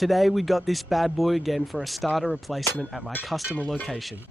Today we got this bad boy again for a starter replacement at my customer location.